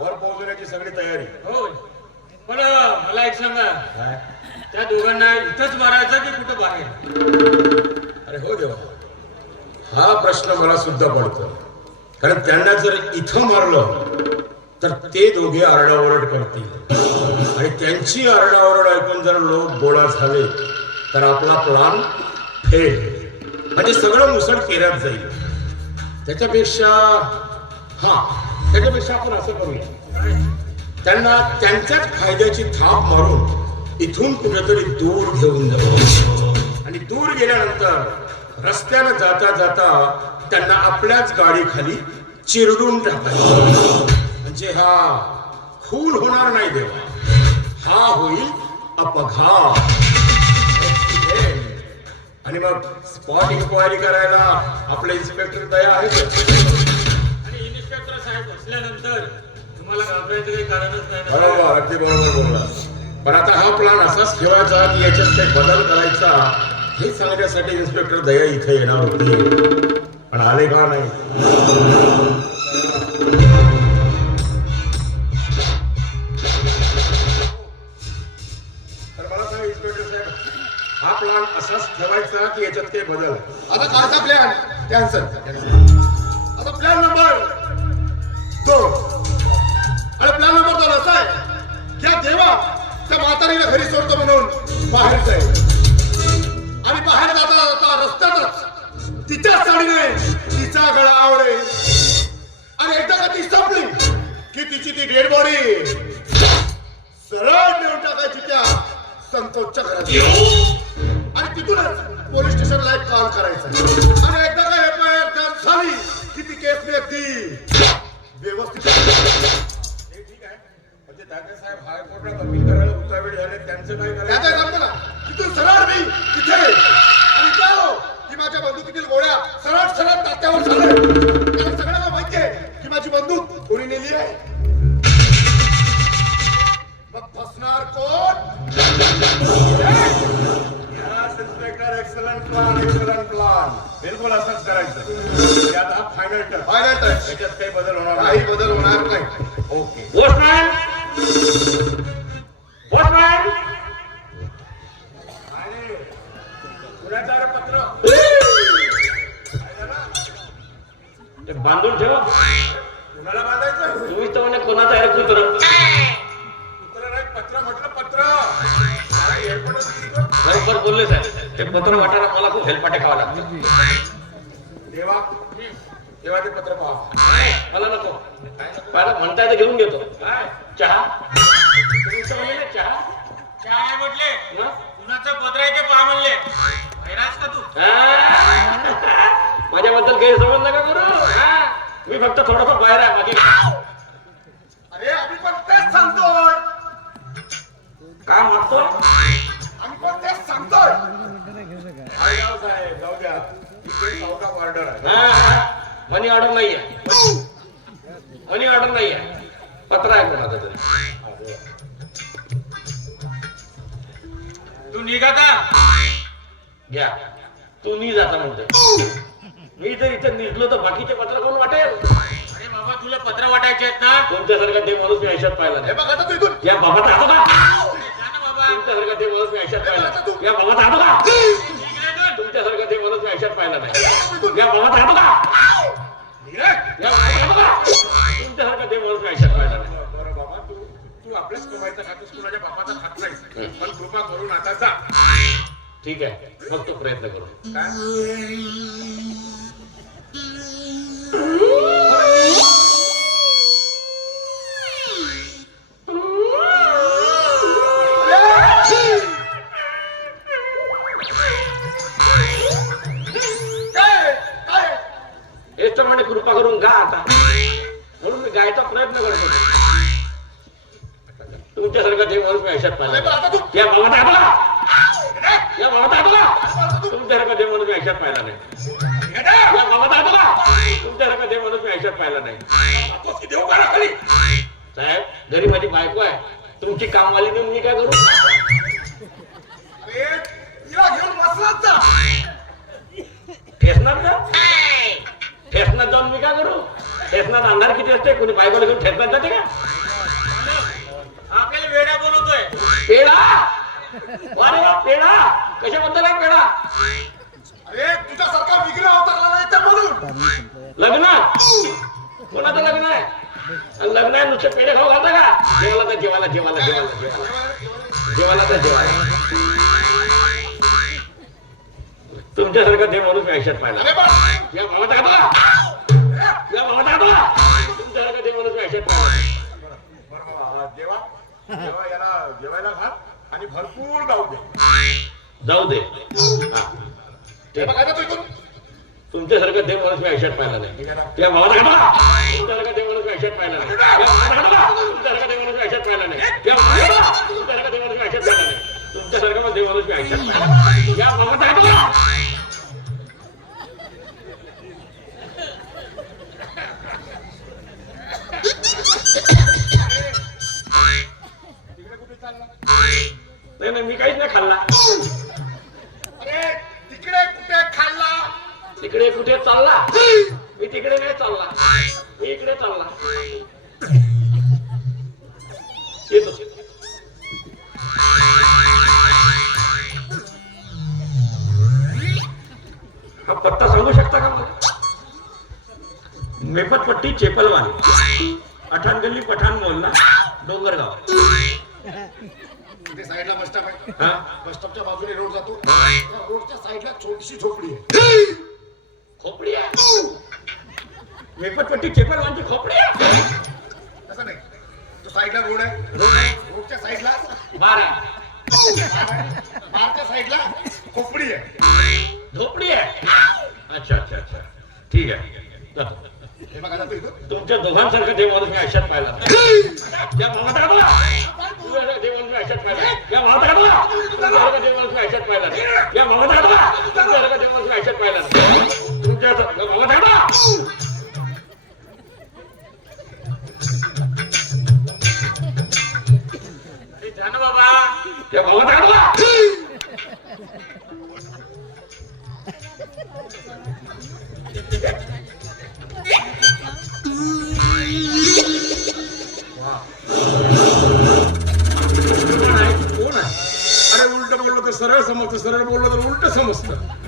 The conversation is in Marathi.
वर पोहोचण्याची सगळी तयारी. हो. पण मला एक सांगा. काय? त्या दोघांना इथंच मारायचं की कुठं बाहेर? अरे हो देवा. हा प्रश्न मला सुद्धा पडतो. कारण त्यांना जर इथं मारलं तर ते दोघे आरडाओरड करतील. आणि त्यांची आरडाओरड ऐकून जर लोक गोळा झाले तर आपला प्लान फेल म्हणजे सगळं मुसळ केल्यात जाईल. त्याच्यापेक्षा हा त्याच्यापेक्षा आपण असं करूया. त्यांना त्यांच्याच फायद्याची थाप मारून इथून कुठेतरी दूर घेऊन जाऊ आणि दूर गेल्यानंतर रस्त्यानं जाता जाता त्यांना आपल्याच गाडीखाली चिरडून टाकायचं म्हणजे हा खून होणार नाही देवा. हा होईल अपघात. आणि मग स्पॉट इन्क्वायरी करायला आपले इन्स्पेक्टर तयार आहे आणि इन्स्पेक्टर साहेब असल्यानंतर तुम्हाला घाबरायचं काही कारणच नाही ना. बरोबर अगदी बरोबर बोलला. पण आता हा प्लॅन असाच ठेवायचा की याच्यात काही बदल करायचा हे सांगण्यासाठी इन्स्पेक्टर दया इथे येणार होते. पण आले का नाही? तर मला सांगा इन्स्पेक्टर साहेब हा प्लॅन असाच ठेवायचा की याच्यात काही बदल? आता कालचा प्लॅन कॅन्सल आता प्लॅन नंबर दोन. म्हातारीला घरी सोडतो म्हणून बाहेर जाईल. आणि बाहेर जाता जाता रस्त्यातच तिच्या साडीने तिचा गळा आवडेल. आणि एकदा का ती संपली की तिची ती डेड बॉडी सरळ नेऊन टाकायची त्या संतोषच्या घरात आणि तिथूनच पोलीस स्टेशनला एक कॉल करायचा. माझ्या बंदुकीतील गोळ्या सरळ सरळ तात्यावर झाले. कारण सगळ्यांना माहिती आहे की माझी बंदूक कोणी नेली आहे. मग फसणार कोण? Yes, inspector excellent plan excellent plan बिलकुल असंच करायचं यात हा फायनल टच फायनल टच त्याच्यात काही बदल होणार काही बदल होणार नाही. ओके आणि पत्र. बांधून ठेवा. कुणाला बांधायचं? तुम्ही तर म्हणे कोणाचा आहे कुत्र? पत्र नाही पत्र म्हटलं पत्र? बरोबर बोलले साहेब. ते पत्र वाटायला मला खूप हेलपाटे खावं लागतं. देवा. देवा ते पत्र पहा. मला नको. पहिला म्हणताय तर घेऊन घेतो. काय चहा? चहा काय म्हटले? कुणाचं पत्र आहे ते पहा म्हणले. का तू? हा? माझ्याबद्दल गैरसमज नका करू? मी फक्त थोडस बाहेर आहे बाकी अरे आम्ही पण तेच सांगतोय. काय मागतोय आम्ही पण तेच सांगतोय. जाऊ द्या. चौदा ऑर्डर आहे. मनी ऑर्डर नाहीये. मनी ऑर्डर नाहीये. पत्र आहे कोणाचं तरी. तू निघाता घ्या. तू नी जाता म्हणतोय. मी जर इथे निघलो तर बाकीचे पत्र कोण वाटेल? अरे बाबा तुला पत्र वाटायचे आहेत ना? तुमच्यासारखा ते माणूस मी आयुष्यात पाहिला हे नाही बघ आता तू इथून. या बाबा आतो का? अरे जा ना बाबा. तुमच्यासारखा ते माणूस मी आयुष्यात पाहिला नाही. या बाबा आतो का? निघ रे इथून. तुमच्यासारखा ते माणूस मी आयुष्यात पाहिला नाही. या बाबा आतो का? या बाबा आतो का? तुमच्यासारखा ते माणूस मी आयुष्यात पाहिला नाही. बरं बाबा तू तू आपल्याच कमाईचा खातोस कुणाच्या बापाचा खात पण कृपा करून आता जा. ठीक आहे. मग तो प्रयत्न करू. काय? तुमच्यासारखा ते माणूस मी आयुष्यात पाहिला या बाबा का या बाबा का तुमच्यासारखा ते माणूस मी आयुष्यात पाहिला नाही या बाबा का तुमच्यासारखा ते माणूस मी आयुष्यात पाहिला नाही देऊ का खाली? साहेब घरी माझी बायको आहे. तुमची कामवाली देऊन मी काय करू? का फेसणार जाऊन मी काय करू? ठेसनात अंधार किती असते कोणी बायकोला घेऊन ठेसनात जाते का? पेढा? वारे वा पेढा? कशाबद्दल आहे पेढा? अरे तुझ्यासारखा विघ्न अवतारला नाही तर म्हणून. लग्न? कोणाचं लग्न आहे? लग्न आहे नुसते पेढे खाऊ घालता का? जेवायला तर जेवायला जेवायला जेवायला जेवायला. तर जेवायला. तुमच्यासारखा देव माणूस मी आयुष्यात पाहिला. अरे या भावाचा हातला या भावाचा हातला जेवा याला जेवायला घाल आणि भरपूर जाऊ दे. जाऊ दे. बघा ना तू इथून तुमच्यासारखा देव माणूस मी आयुष्यात पाहिला नाही. त्या भावाचा हातला तुमच्यासारखा देव माणूस मी आयुष्यात पाहिला नाही. तुमच्यासारखा देव माणूस मी आयुष्यात पाहिला नाही. त्या हातला तुमच्यासारखा देव माणूस मी आयुष्यात पाहिला नाही. तुमच्यासारखा पण देव माणूस मी आयुष्यात पाहिला. या भावाचा मेपतपट्टी चेपलवान. अठाण गल्ली पठाण मोहल्ला डोंगरगाव. तिथे साईडला बस स्टॉप आहे. हा? बस स्टॉपच्या बाजूने रोड जातो. त्या रोडच्या साईडला छोटीशी झोपडी आहे. खोपडी आहे. मेपतपट्टी चेपलवानची खोपडी आहे? तसं नाही. तो साईडला रोड आहे. रोडच्या साईडला बारा बारच्या साईडला खोपडी आहे. झोपडी आहे. अच्छा अच्छा अच्छा. ठीक आहे. जातो. बघा तुमच्या दोघांसारखं देव माणूस मी आयुष्यात पाहिला. या मामाचा का देव माणूस मी आयुष्यात पाहिला. या का देव माणूस मी आयुष्यात पाहिला का देव माणूस मी आयुष्यात पाहिला का का समजतं सरळ बोललो तर उलट समजतं